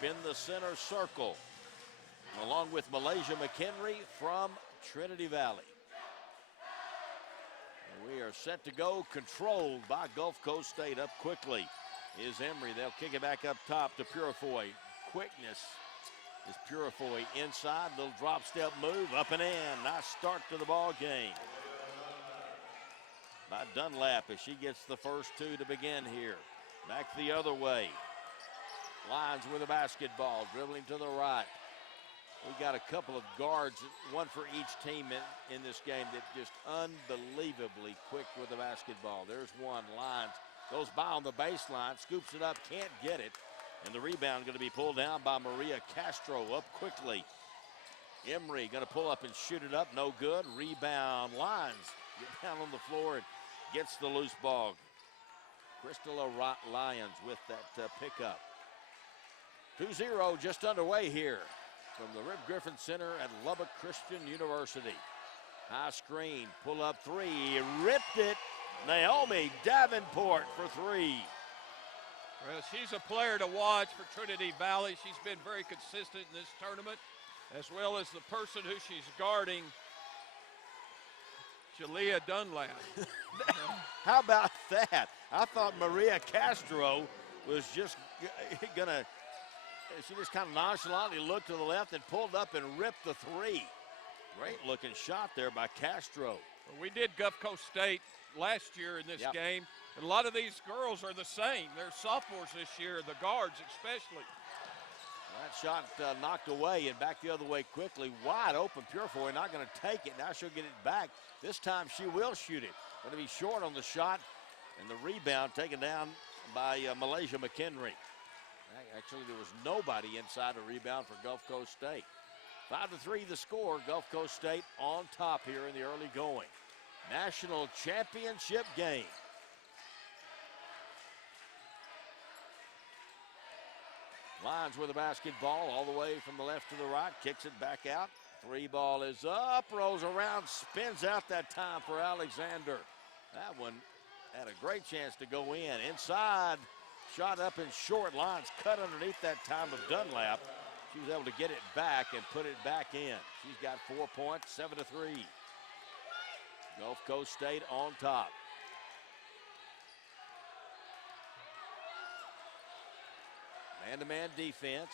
Dunlap in the center circle, along with Malaysia McHenry from Trinity Valley. And we are set to go, controlled by Gulf Coast State. Up quickly is Emery. They'll kick it back up top to Purifoy. Quickness is Purifoy inside, little drop step move, up and in. Nice start to the ball game by Dunlap as she gets the first two to begin here. Back the other way. Lyons with a basketball, dribbling to the right. We got a couple of guards, one for each team in this game, that just unbelievably quick with the basketball. There's one. Lyons goes by on the baseline, scoops it up, can't get it. And the rebound going to be pulled down by Maria Castro. Up quickly. Emery going to pull up and shoot it up. No good. Rebound. Lyons get down on the floor and gets the loose ball. Crystala Lyons with that pickup. 2-0 just underway here from the Rip Griffin Center at Lubbock Christian University. High screen. Pull up three. Ripped it. Naomi Davenport for three. Well, she's a player to watch for Trinity Valley. She's been very consistent in this tournament, as well as the person who she's guarding, Jalea Dunlap. How about that? I thought Maria Castro was just gonna, she just kind of nonchalantly looked to the left and pulled up and ripped the three. Great looking shot there by Castro. Well, we did Gulf Coast State last year in this game. And a lot of these girls are the same. They're sophomores this year, the guards especially. That shot knocked away and back the other way quickly. Wide open, Purifoy not going to take it. Now she'll get it back. This time she will shoot it. Going to be short on the shot. And the rebound taken down by Malaysia McHenry. Actually, there was nobody inside the rebound for Gulf Coast State. 5-3 the score. Gulf Coast State on top here in the early going. National championship game. Lyons with the basketball all the way from the left to the right, kicks it back out. Three ball is up, rolls around, spins out that time for Alexander. That one had a great chance to go in. Inside, shot up and short. Lyons cut underneath that time of Dunlap. She was able to get it back and put it back in. She's got 4 points, 7-3. Gulf Coast State on top. Man-to-man defense.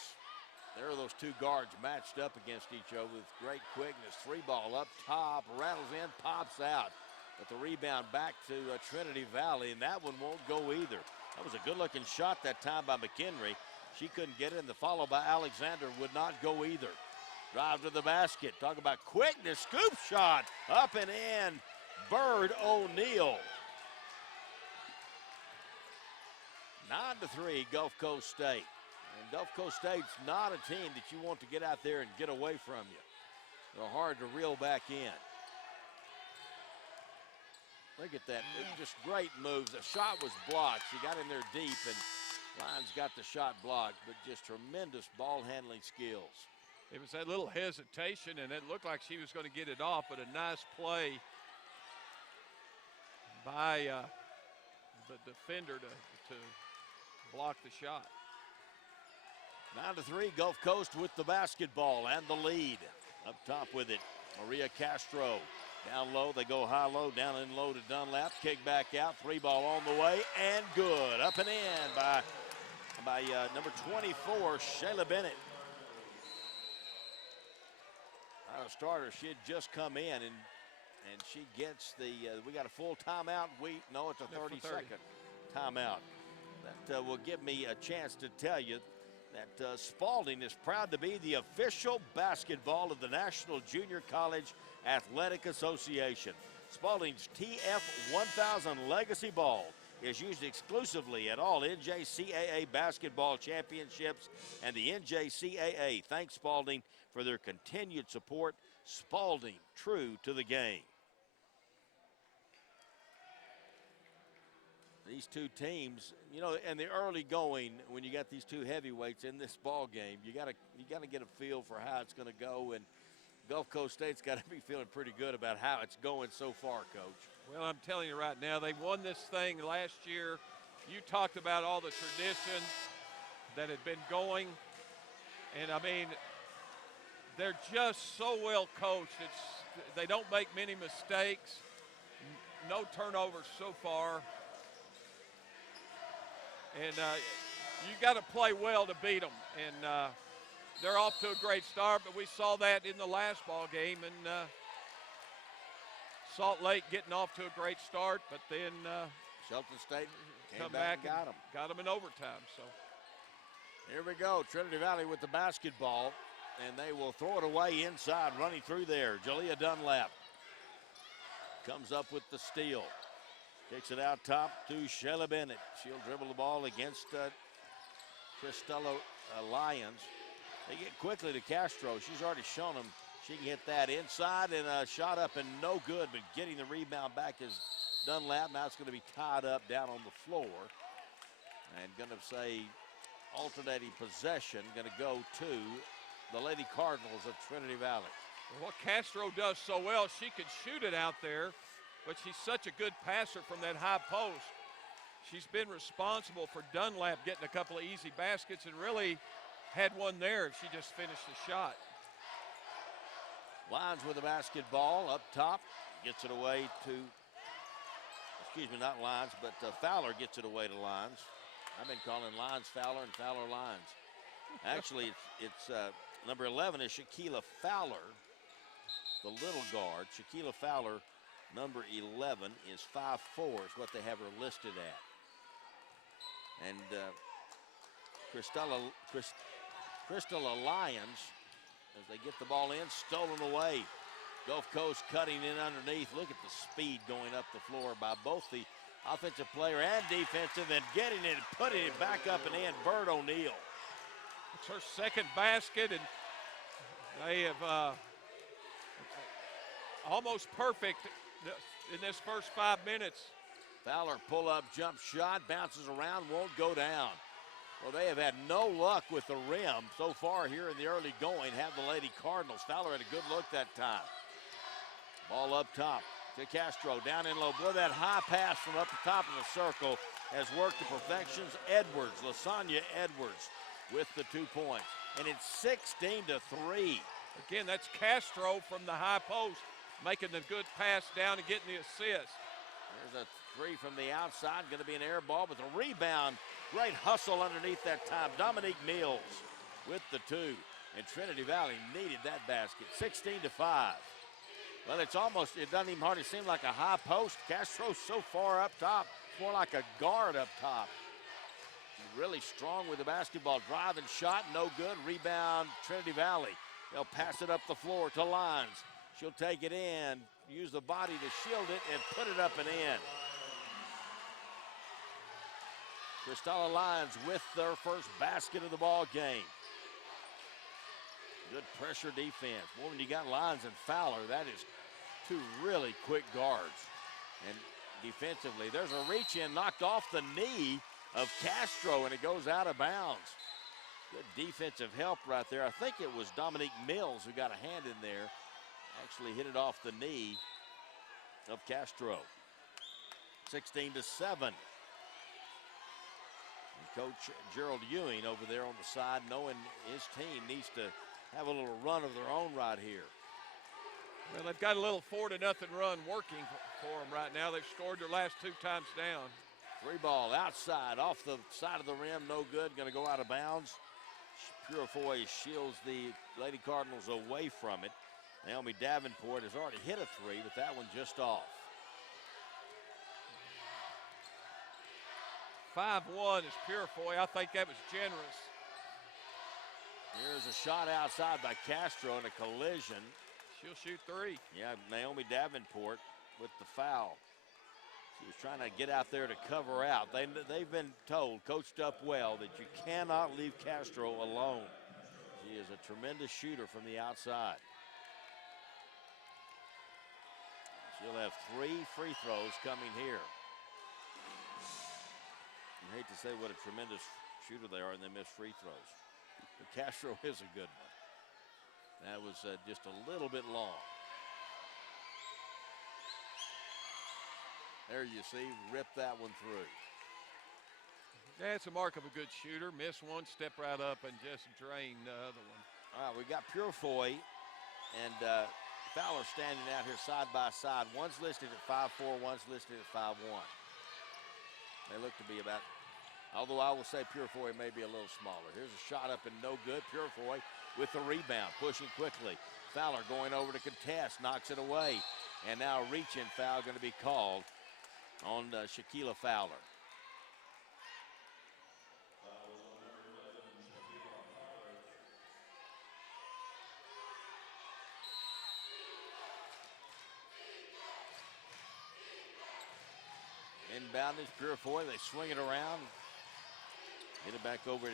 There are those two guards matched up against each other with great quickness. Three ball up top, rattles in, pops out. But the rebound back to Trinity Valley, and that one won't go either. That was a good-looking shot that time by McHenry. She couldn't get it, and the follow by Alexander would not go either. Drive to the basket. Talk about quickness. Scoop shot. Up and in. Bird O'Neal. 9-3 Gulf Coast State. And Gulf Coast State's not a team that you want to get out there and get away from you. They're hard to reel back in. Look at that. Just great moves. The shot was blocked. She got in there deep, and Lyons got the shot blocked, but just tremendous ball handling skills. It was that little hesitation, and it looked like she was going to get it off, but a nice play by the defender to block the shot. 9-3, Gulf Coast with the basketball and the lead. Up top with it, Maria Castro. Down low, they go high-low, down and low to Dunlap. Kick back out, three ball on the way, and good. Up and in by number 24, Shayla Bennett. Our starter, she had just come in, and she gets the, we got a full timeout. No, it's a 30-second timeout. That will give me a chance to tell you that Spalding is proud to be the official basketball of the National Junior College Athletic Association. Spalding's TF 1000 Legacy Ball is used exclusively at all NJCAA basketball championships, and the NJCAA thanks Spalding for their continued support. Spalding, true to the game. These two teams, you know, in the early going, when you got these two heavyweights in this ball game, you gotta get a feel for how it's going to go, and Gulf Coast State's got to be feeling pretty good about how it's going so far, Coach. Well, I'm telling you right now, they won this thing last year. You talked about all the tradition that had been going And I mean, they're just so well coached. They don't make many mistakes. No turnovers so far. And you got to play well to beat them. And they're off to a great start, but we saw that in the last ball game. And Salt Lake getting off to a great start, but then Shelton State came come back back and got them in overtime. So here we go. Trinity Valley with the basketball, and they will throw it away inside, running through there. Jalea Dunlap comes up with the steal. Kicks it out top to Shayla Bennett. She'll dribble the ball against Cristela Lyons. They get quickly to Castro. She's already shown them she can hit that inside, and a shot up and no good, but getting the rebound back is Dunlap. Now it's going to be tied up down on the floor. And going to say alternating possession going to go to the Lady Cardinals of Trinity Valley. what Castro does so well, she can shoot it out there, but she's such a good passer from that high post. She's been responsible for Dunlap getting a couple of easy baskets and really had one there if she just finished the shot. Lyons with the basketball up top, gets it away to, excuse me, not Lyons, but Fowler gets it away to Lyons. I've been calling Lyons Fowler and Fowler Lyons. Actually, it's number 11 is Shaquila Fowler, the little guard. Shaquila Fowler, number 11, is 5'4", is what they have her listed at. And Cristela Lyons, as they get the ball in, stolen away. Gulf Coast cutting in underneath. Look at the speed going up the floor by both the offensive player and defensive, and getting it and putting it back up and in. Bird O'Neill. It's her second basket, and they have almost perfect in this first 5 minutes. Fowler pull-up jump shot, bounces around, won't go down. Well, they have had no luck with the rim so far here in the early going. Have the Lady Cardinals. Fowler had a good look that time. Ball up top to Castro, down in low. Boy, that high pass from up the top of the circle has worked to perfections. Edwards, Lasagna Edwards with the 2 points. And it's 16-3. Again, that's Castro from the high post, making the good pass down and getting the assist. There's a three from the outside, going to be an air ball, but the rebound, great hustle underneath that time. Dominique Mills with the 2. And Trinity Valley needed that basket. 16-5. Well, it's almost, it doesn't even hardly seem like a high post. Castro's so far up top, more like a guard up top. Really strong with the basketball. Drive and shot, no good. Rebound, Trinity Valley. They'll pass it up the floor to Lyons. She'll take it in, use the body to shield it, and put it up and in. Cristela Lyons with their first basket of the ball game. Good pressure defense. Boy, when you got Lyons and Fowler, that is 2 really quick guards. And defensively, there's a reach in, knocked off the knee of Castro, and it goes out of bounds. Good defensive help right there. I think it was Dominique Mills who got a hand in there. Actually hit it off the knee of Castro. 16-7. And Coach Gerald Ewing over there on the side, knowing his team needs to have a little run of their own right here. Well, they've got a little 4-0 run working for them right now. They've scored their last 2 times down. 3 ball outside, off the side of the rim, no good, going to go out of bounds. Purifoy shields the Lady Cardinals away from it. Naomi Davenport has already hit a 3, but that one just off. 5-1 is Purifoy. I think that was generous. Here's a shot outside by Castro and a collision. She'll shoot 3. Yeah, Naomi Davenport with the foul. She was trying to get out there to cover out. They've been told, coached up well, that you cannot leave Castro alone. She is a tremendous shooter from the outside. She'll have 3 free throws coming here. I hate to say what a tremendous shooter they are and they miss free throws. But Castro is a good one. That was just a little bit long. There you see, rip that one through. That's a mark of a good shooter. Miss one, step right up, and just drain the other one. All right, we got Purefoy and Fowler standing out here side by side. One's listed at 5'4", one's listed at 5'1". They look to be about, although I will say Purefoy may be a little smaller. Here's a shot up and no good. Purefoy with the rebound, pushing quickly. Fowler going over to contest, knocks it away. And now a reach-in foul going to be called on Shaquila Fowler. Inbound is Purefoy. They swing it around. Get it back over to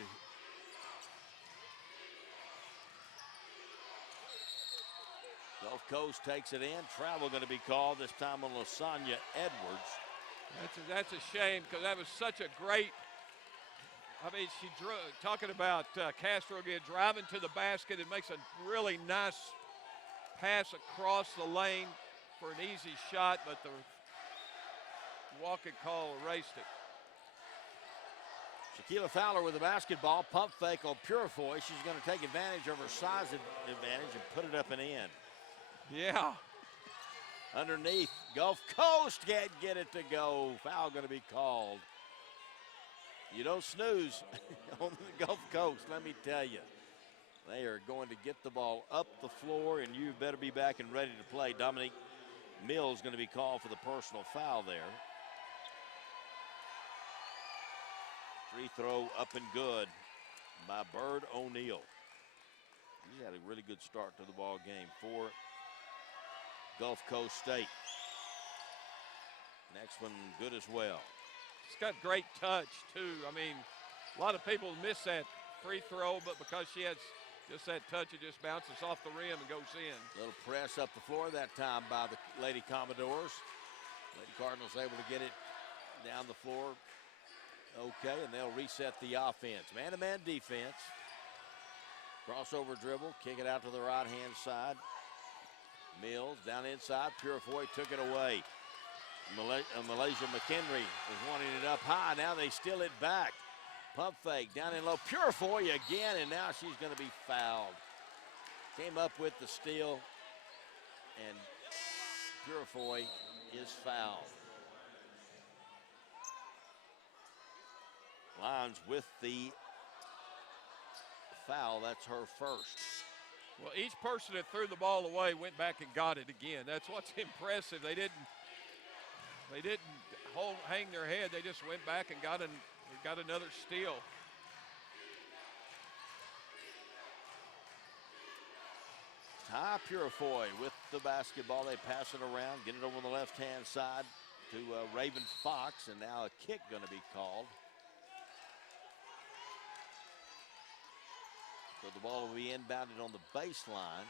Gulf Coast, takes it in. Travel going to be called this time on Lasagna Edwards. That's a shame because that was such a great, I mean, she drew, talking about Castro again, driving to the basket. It makes a really nice pass across the lane for an easy shot, but the walking call erased it. Shaquila Fowler with the basketball, pump fake on Purefoy. She's going to take advantage of her size advantage and put it up and in. Yeah. Underneath, Gulf Coast can't get it to go. Foul going to be called. You don't snooze on the Gulf Coast, let me tell you. They are going to get the ball up the floor, and you better be back and ready to play. Dominique Mills going to be called for the personal foul there. Free throw up and good by Bird O'Neal. He's had a really good start to the ball game for Gulf Coast State. Next one good as well. It's got great touch, too. I mean, a lot of people miss that free throw, but because she has just that touch, it just bounces off the rim and goes in. Little press up the floor that time by the Lady Commodores. Lady Cardinals able to get it down the floor. Okay, and they'll reset the offense. Man-to-man defense. Crossover dribble, kick it out to the right-hand side. Mills down inside. Purefoy took it away. Malaysia McHenry is wanting it up high. Now they steal it back. Pump fake down in low. Purefoy again, and now she's going to be fouled. Came up with the steal, and Purefoy is fouled. Lyons with the foul. That's her first. Well, each person that threw the ball away went back and got it again. That's what's impressive. They didn't hang their head. They just went back and got another steal. Ty Purefoy with the basketball. They pass it around, get it over the left-hand side to Raven Fox, and now a kick going to be called. So the ball will be inbounded on the baseline.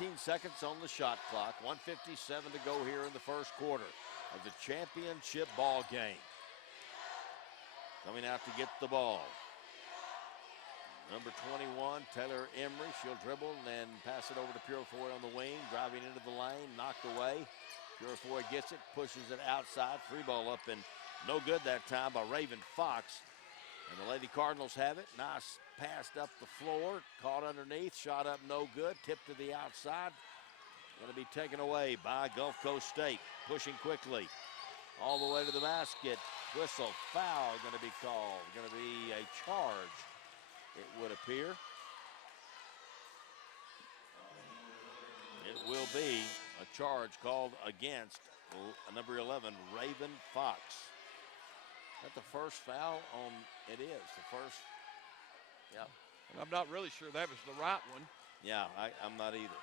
18 seconds on the shot clock. 1:57 to go here in the first quarter of the championship ball game. Coming out to get the ball. Number 21, Taylor Emery. She'll dribble and then pass it over to Purefoy on the wing. Driving into the lane, knocked away. Purefoy gets it, pushes it outside. Free ball up and no good that time by Raven Fox. And the Lady Cardinals have it. Nice pass up the floor. Caught underneath. Shot up no good. Tipped to the outside. Going to be taken away by Gulf Coast State. Pushing quickly. All the way to the basket. Whistle. Foul going to be called. Going to be a charge, it would appear. It will be a charge called against number 11, Raven Fox. Is that the first foul on? It is the first. Yeah. And I'm not really sure that was the right one. Yeah, I'm not either.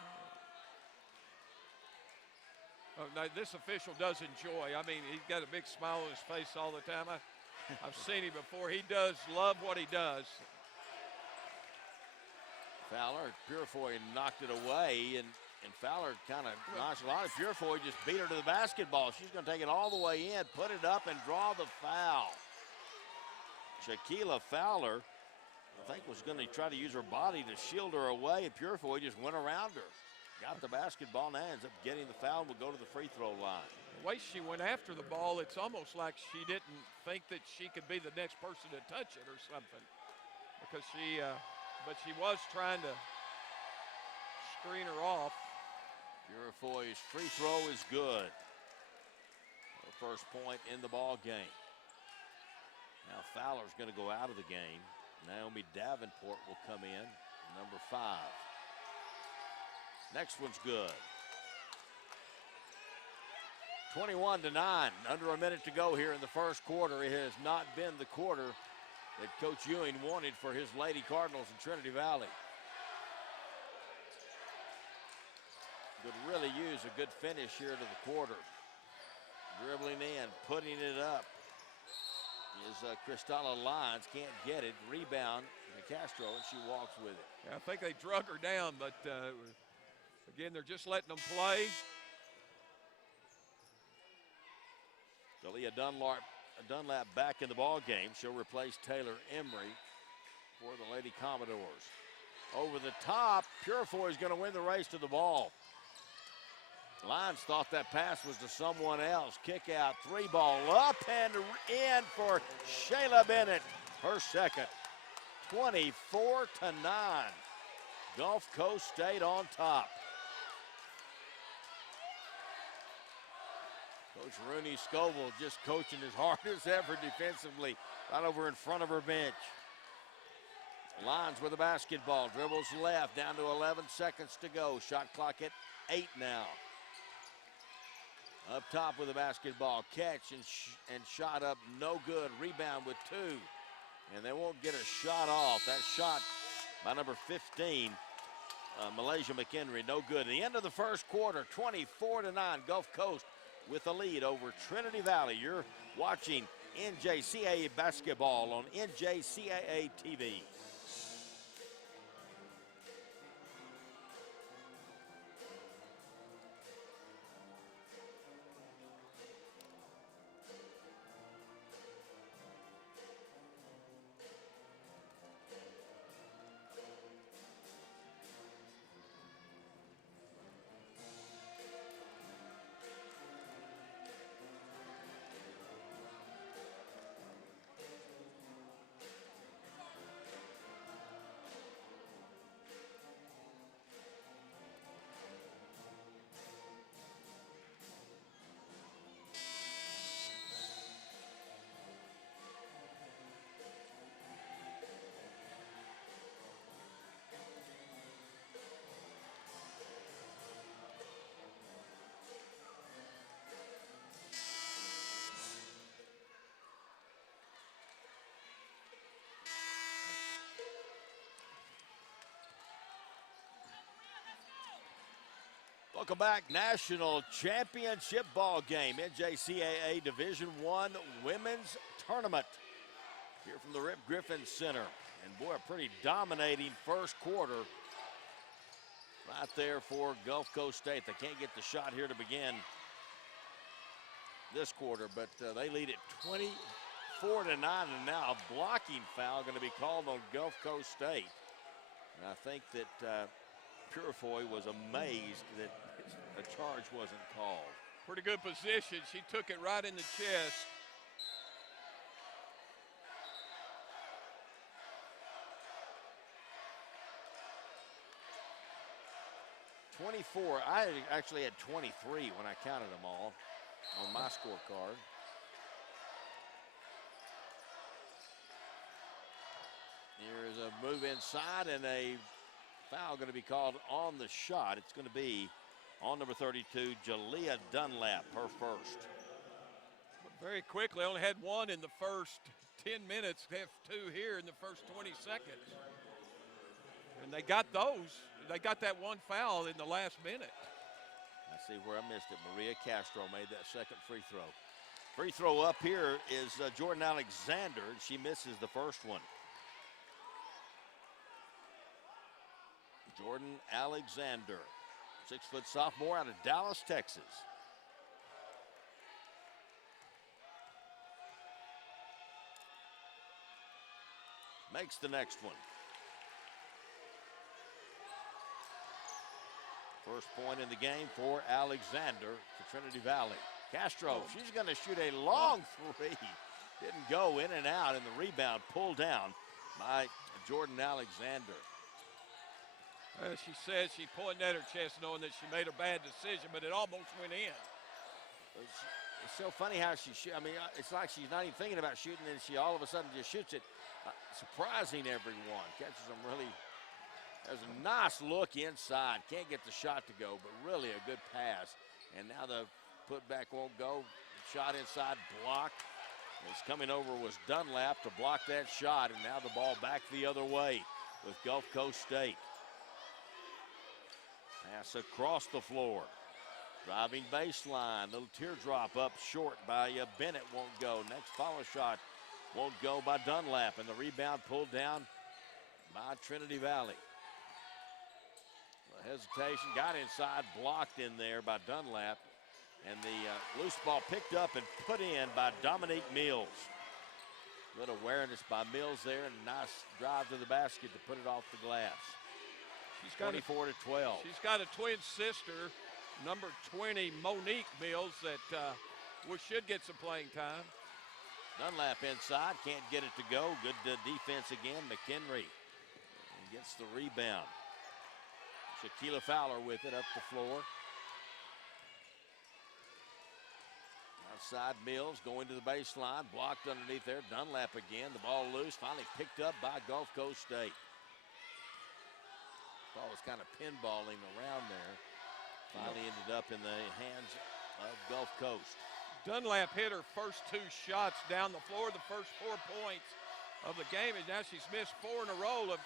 Oh, now this official does enjoy. I mean, he's got a big smile on his face all the time. I've seen him before. He does love what he does. Fowler, Purefoy knocked it away, and Fowler kind of nonchalant. Purefoy just beat her to the basketball. She's going to take it all the way in, put it up, and draw the foul. Shaquila Fowler, I think, was going to try to use her body to shield her away, and Purefoy just went around her. Got the basketball, now ends up getting the foul and will go to the free throw line. The way she went after the ball, it's almost like she didn't think that she could be the next person to touch it or something. Because but she was trying to screen her off. Purifoy's free throw is good. The first point in the ball game. Now Fowler's going to go out of the game. Naomi Davenport will come in, number 5. Next one's good. 21-9, under a minute to go here in the first quarter. It has not been the quarter that Coach Ewing wanted for his Lady Cardinals in Trinity Valley. Could really use a good finish here to the quarter. Dribbling in, putting it up is Cristala Lyons. Can't get it. Rebound to Castro, and she walks with it. Yeah, I think they drug her down, but again, they're just letting them play. Dalia Dunlap back in the ball game. She'll replace Taylor Emery for the Lady Commodores. Over the top, Purifoy is going to win the race to the ball. Lyons thought that pass was to someone else. Kick out, 3-ball up and in for Shayla Bennett. Her second. 24-9. Gulf Coast stayed on top. Coach Rooney Scoville just coaching his hardest ever defensively right over in front of her bench. Lyons with the basketball, dribbles left, down to 11 seconds to go. Shot clock at 8 now. Up top with the basketball, catch and shot up, no good. Rebound with 2, and they won't get a shot off. That shot by number 15, Malaysia McHenry, no good. At the end of the first quarter, 24-9, Gulf Coast with the lead over Trinity Valley. You're watching NJCAA basketball on NJCAA TV. Welcome back. National Championship ball game. NJCAA Division I Women's Tournament here from the Rip Griffin Center. And boy, a pretty dominating first quarter right there for Gulf Coast State. They can't get the shot here to begin this quarter, but they lead it 24-9, and now a blocking foul going to be called on Gulf Coast State. And I think that Purifoy was amazed that a charge wasn't called. Pretty good position. She took it right in the chest. I actually had 23 when I counted them all on my scorecard. Here is a move inside and a foul going to be called on the shot. It's going to be on number 32, Jalea Dunlap, her first. But very quickly, only had 1 in the first 10 minutes. They have 2 here in the first 20 seconds. And they got those. They got that 1 foul in the last minute. I see where I missed it. Maria Castro made that second free throw. Free throw up here is Jordan Alexander. She misses the first one. Jordan Alexander, 6-foot sophomore out of Dallas, Texas. Makes the next one. First point in the game for Alexander for Trinity Valley. Castro, she's going to shoot a long three. Didn't go, in and out, and the rebound pulled down by Jordan Alexander. As she said, she pointed at her chest knowing that she made a bad decision, but it almost went in. It's so funny how she I mean, it's like she's not even thinking about shooting, and she all of a sudden just shoots it, surprising everyone. Catches them really. There's a nice look inside. Can't get the shot to go, but really a good pass. And now the putback won't go. Shot inside, blocked. It's coming over was Dunlap to block that shot, and now the ball back the other way with Gulf Coast State. Pass across the floor. Driving baseline, little teardrop up short by Bennett, won't go. Next follow shot won't go by Dunlap, and the rebound pulled down by Trinity Valley. The hesitation, got inside, blocked in there by Dunlap, and the loose ball picked up and put in by Dominique Mills. Good awareness by Mills there, and a nice drive to the basket to put it off the glass. She's got 24 to 12. She's got a twin sister, number 20, Monique Mills, that should get some playing time. Dunlap inside, can't get it to go. Good defense again. McHenry gets the rebound. Shaquila Fowler with it up the floor. Outside Mills going to the baseline, blocked underneath there. Dunlap again, the ball loose, finally picked up by Gulf Coast State. Ball was kind of pinballing around there. Finally ended up in the hands of Gulf Coast. Dunlap hit her first two shots down the floor, the first 4 points of the game, and now she's missed 4 in a row of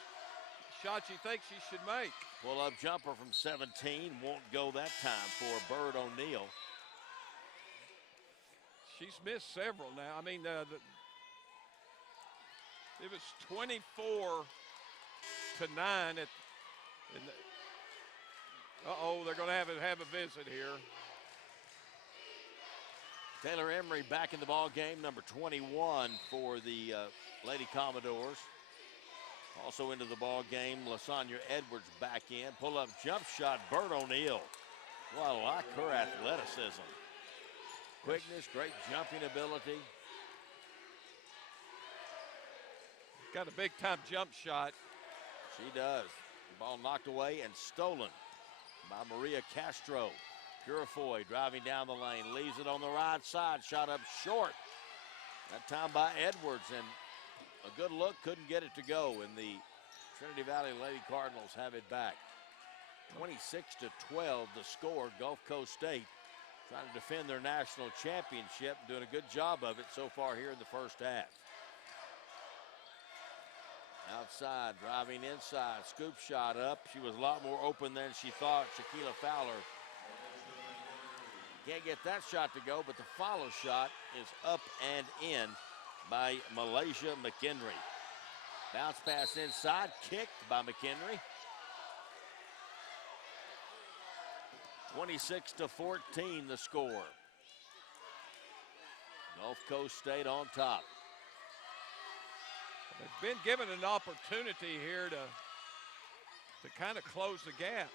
shots she thinks she should make. Pull-up jumper from 17, won't go that time for Bird O'Neill. She's missed several now. I mean, it was 24 to 9 at. They're going to have a visit here. Taylor Emery back in the ball game, number 21 for the Lady Commodores. Also into the ball game, Lasagna Edwards back in. Pull-up jump shot, Bert O'Neill. Well, I like her athleticism. Quickness, great jumping ability. Got a big-time jump shot. She does. Ball knocked away and stolen by Maria Castro. Purifoy driving down the lane, leaves it on the right side, shot up short. That time by Edwards, and a good look, couldn't get it to go, and the Trinity Valley Lady Cardinals have it back. 26 to 12 the score. Gulf Coast State trying to defend their national championship, doing a good job of it so far here in the first half. Outside, driving inside, scoop shot up. She was a lot more open than she thought. Shaquila Fowler can't get that shot to go, but the follow shot is up and in by Malaysia McHenry. Bounce pass inside, kicked by McHenry. 26 to 14 the score. Gulf Coast State on top. They've been given an opportunity here to kind of close the gap.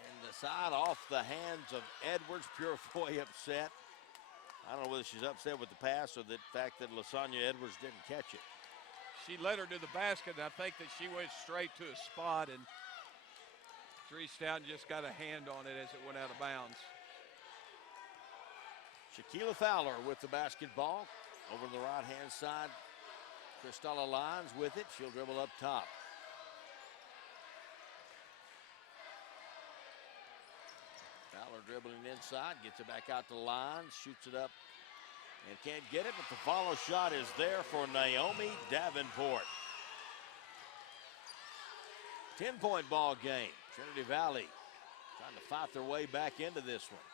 And the side off the hands of Edwards. Purifoy upset. I don't know whether she's upset with the pass or the fact that Lasagna Edwards didn't catch it. She led her to the basket, and I think that she went straight to a spot, and Therese Stoughton just got a hand on it as it went out of bounds. Shaquila Fowler with the basketball. Over the right-hand side, Cristela Lyons with it. She'll dribble up top. Fowler dribbling inside, gets it back out to Lyons, shoots it up and can't get it, but the follow shot is there for Naomi Davenport. 10-point ball game. Trinity Valley trying to fight their way back into this one.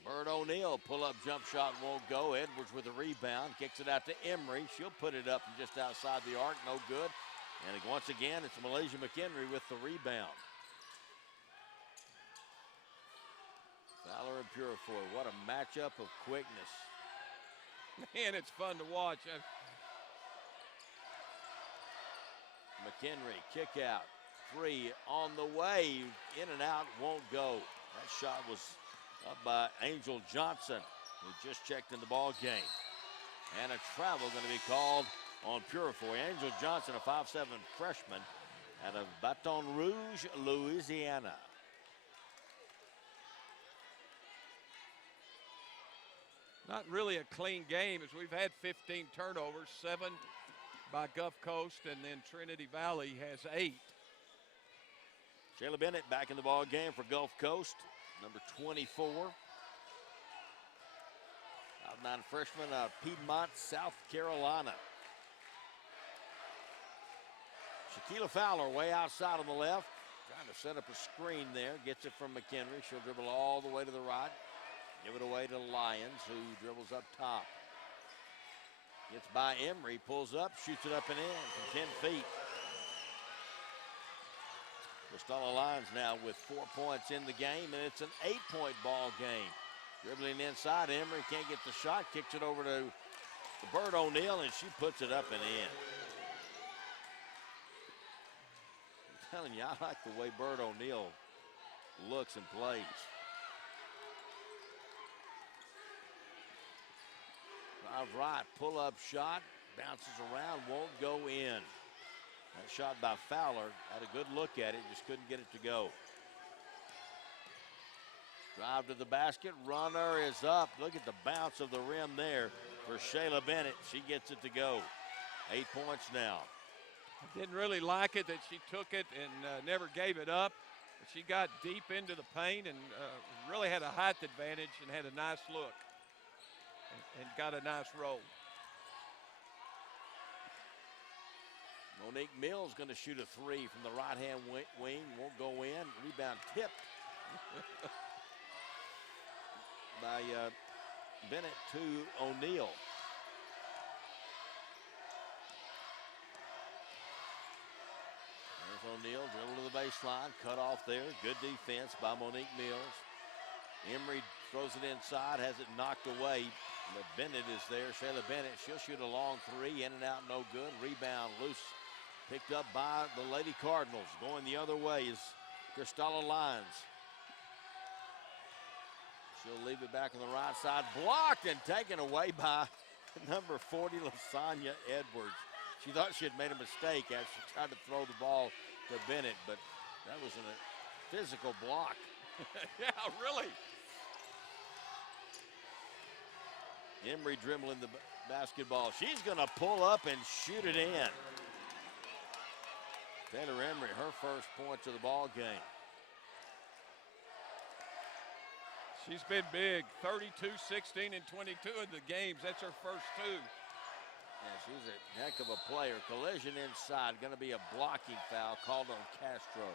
Bird O'Neill, pull-up jump shot won't go. Edwards with a rebound, kicks it out to Emery. She'll put it up from just outside the arc, no good. And once again, it's Malaysia McHenry with the rebound. Fowler and Purifoy, what a matchup of quickness. Man, it's fun to watch. McHenry, kick out. 3 on the way. In and out, won't go. That shot was up by Angel Johnson, who just checked in the ball game. And a travel going to be called on Purifoy. Angel Johnson, a 5'7" freshman out of Baton Rouge, Louisiana. Not really a clean game, as we've had 15 turnovers, 7 by Gulf Coast, and then Trinity Valley has 8. Shayla Bennett back in the ball game for Gulf Coast, number 24. 5'9" freshman out of Piedmont, South Carolina. Shaquila Fowler way outside on the left, trying to set up a screen there. Gets it from McHenry. She'll dribble all the way to the right. Give it away to Lyons, who dribbles up top. Gets by Emery, pulls up, shoots it up and in from 10 feet. Cristela Lyons now with 4 points in the game, and it's an 8-point ball game. Dribbling inside, Emery can't get the shot, kicks it over to Bird O'Neill, and she puts it up and in. I'm telling you, I like the way Bird O'Neill looks and plays. Drive right, pull-up shot, bounces around, won't go in. That shot by Fowler, had a good look at it, just couldn't get it to go. Drive to the basket, runner is up. Look at the bounce of the rim there for Shayla Bennett. She gets it to go. 8 points now. I didn't really like it that she took it and never gave it up. She got deep into the paint and really had a height advantage and had a nice look and got a nice roll. Monique Mills going to shoot a 3 from the right-hand wing. Won't go in. Rebound tipped by Bennett to O'Neill. There's O'Neill, dribble to the baseline, cut off there. Good defense by Monique Mills. Emery throws it inside, has it knocked away. But Bennett is there. Shayla Bennett, she'll shoot a long 3, in and out, no good. Rebound loose. Picked up by the Lady Cardinals. Going the other way is Cristela Lyons. She'll leave it back on the right side. Blocked and taken away by number 40, Lasagna Edwards. She thought she had made a mistake as she tried to throw the ball to Bennett, but that was a physical block. Yeah, really. Emery dribbling the basketball. She's going to pull up and shoot it in. Taylor Emery, her first points of the ball game. She's been big, 32, 16, and 22 in the games. That's her first 2. Yeah, she's a heck of a player. Collision inside, going to be a blocking foul called on Castro.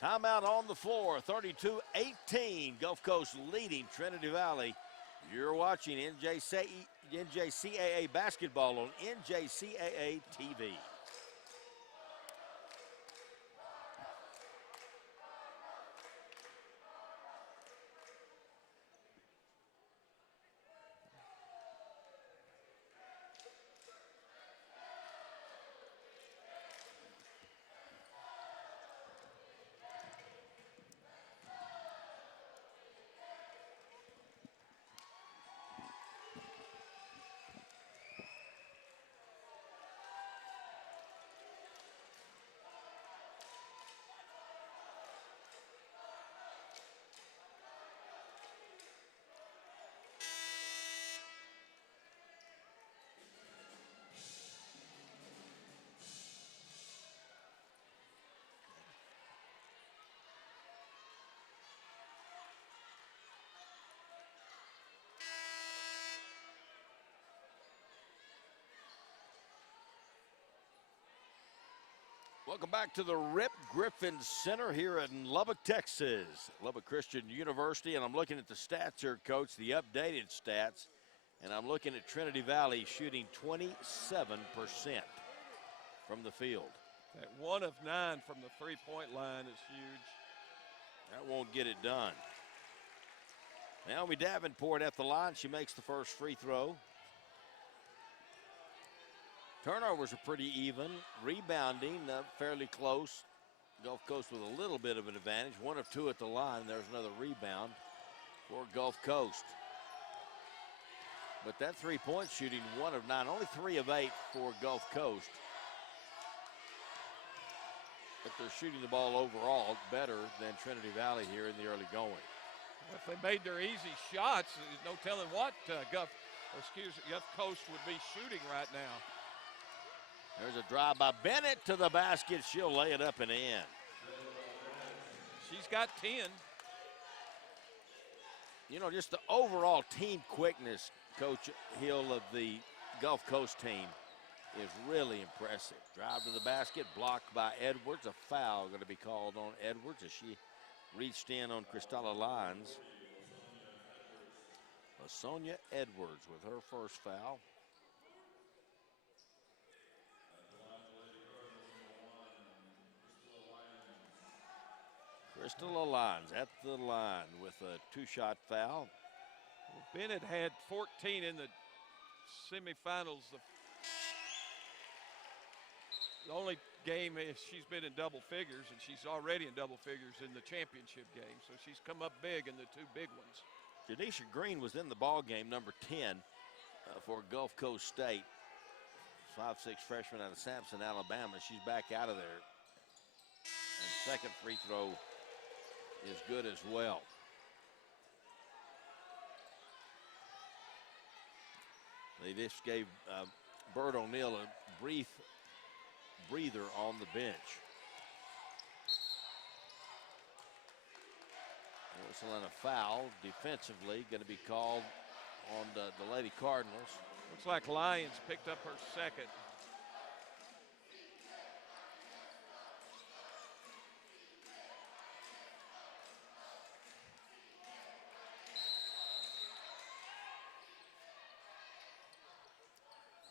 Timeout on the floor, 32-18. Gulf Coast leading Trinity Valley. You're watching NJCAA basketball on NJCAA TV. Welcome back to the Rip Griffin Center here in Lubbock, Texas. Lubbock Christian University, and I'm looking at the stats here, Coach, the updated stats, and I'm looking at Trinity Valley shooting 27% from the field. That 1 of 9 from the three-point line is huge. That won't get it done. Naomi Davenport at the line. She makes the first free throw. Turnovers are pretty even. Rebounding, fairly close. Gulf Coast with a little bit of an advantage. 1 of 2 at the line. There's another rebound for Gulf Coast. But that three-point shooting, 1 of 9. Only 3 of 8 for Gulf Coast. But they're shooting the ball overall better than Trinity Valley here in the early going. If they made their easy shots, there's no telling what Gulf Coast would be shooting right now. There's a drive by Bennett to the basket. She'll lay it up and in. She's got 10. You know, just the overall team quickness, Coach Hill, of the Gulf Coast team is really impressive. Drive to the basket, blocked by Edwards. A foul going to be called on Edwards as she reached in on Cristela Lyons. Sonia Edwards with her first foul. Cristela Lyons at the line with a 2-shot foul. Well, Bennett had 14 in the semifinals. The only game is she's been in double figures, and she's already in double figures in the championship game. So she's come up big in the 2 big ones. Janisha Green was in the ball game, number 10 for Gulf Coast State. 5'6" freshman out of Sampson, Alabama. She's back out of there. And second free throw is good as well. They just gave Bird O'Neill a brief breather on the bench. Whistle and a foul defensively going to be called on the Lady Cardinals. Looks like Lyons picked up her second.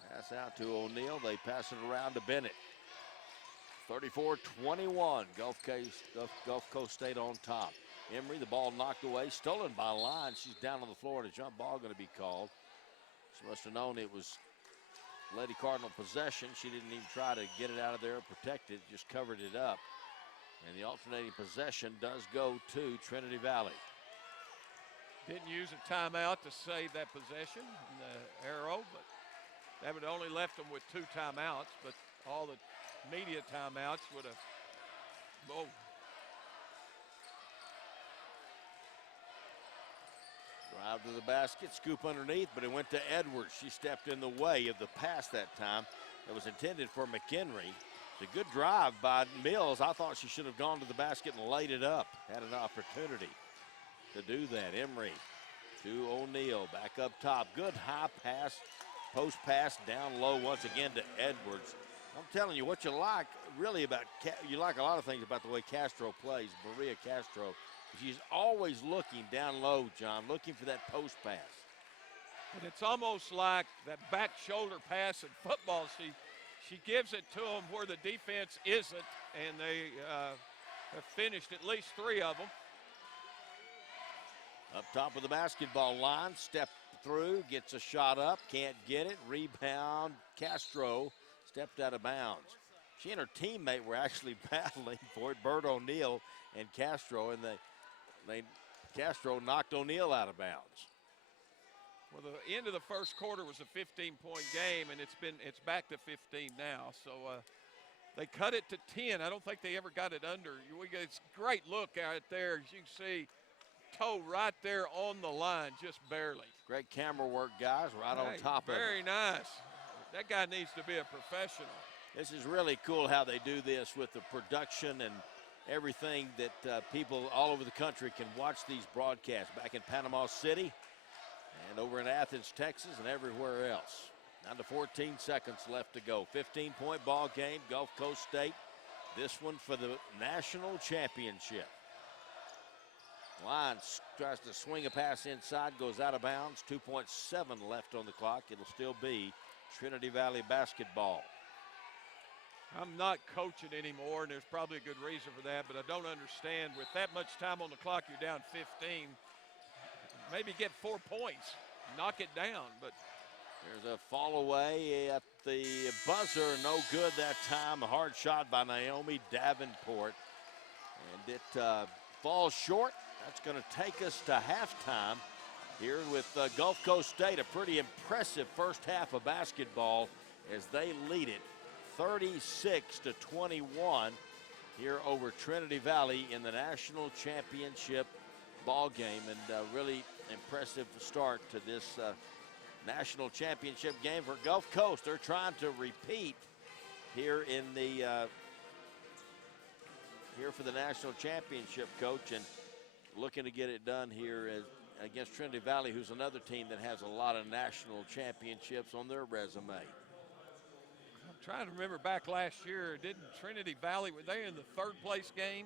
Pass out to O'Neill. They pass it around to Bennett. 34-21. Gulf Coast State on top. Emery, the ball knocked away, stolen by Lyons. She's down on the floor, and a jump ball going to be called. She must have known it was Lady Cardinal possession. She didn't even try to get it out of there or protect it, just covered it up. And the alternating possession does go to Trinity Valley. Didn't use a timeout to save that possession in the arrow, but that would only left them with 2 timeouts, but all the media timeouts would have, whoa. Drive to the basket, scoop underneath, but it went to Edwards. She stepped in the way of the pass that time that was intended for McHenry. It's a good drive by Mills. I thought she should have gone to the basket and laid it up. Had an opportunity to do that. Emery to O'Neill, back up top. Good high pass, post pass down low once again to Edwards. I'm telling you, what you like really about, you like a lot of things about the way Castro plays, Maria Castro. She's always looking down low, John, looking for that post pass. And it's almost like that back shoulder pass in football. She gives it to them where the defense isn't, and they have finished at least 3 of them. Up top of the basketball line, step through, gets a shot up, can't get it. Rebound, Castro stepped out of bounds. She and her teammate were actually battling for it, Bird O'Neill and Castro, and Castro knocked O'Neill out of bounds. Well, the end of the first quarter was a 15-point game, and it's back to 15 now. So they cut it to 10. I don't think they ever got it under. It's a great look out there, as you can see. Toe right there on the line, just barely. Great camera work, guys, right on top of it. Very nice. That guy needs to be a professional. This is really cool how they do this with the production and everything that people all over the country can watch these broadcasts back in Panama City and over in Athens, Texas, and everywhere else. Down to 14 seconds left to go. 15-point ball game, Gulf Coast State. This one for the national championship. Lyons tries to swing a pass inside, goes out of bounds. 2.7 left on the clock. It'll still be Trinity Valley basketball. I'm not coaching anymore, and there's probably a good reason for that, but I don't understand. With that much time on the clock, you're down 15. maybe get 4 points, knock it down. But there's a fall away at the buzzer, no good that time. A hard shot by Naomi Davenport, and it falls short. That's going to take us to halftime here with Gulf Coast State. A pretty impressive first half of basketball as they lead it 36-21 here over Trinity Valley in the national championship ball game. And really impressive start to this national championship game for Gulf Coast. They're trying to repeat here in the here for the national championship, coach, and looking to get it done here against Trinity Valley, who's another team that has a lot of national championships on their resume. I'm trying to remember back last year, didn't Trinity Valley, were they in the third place game?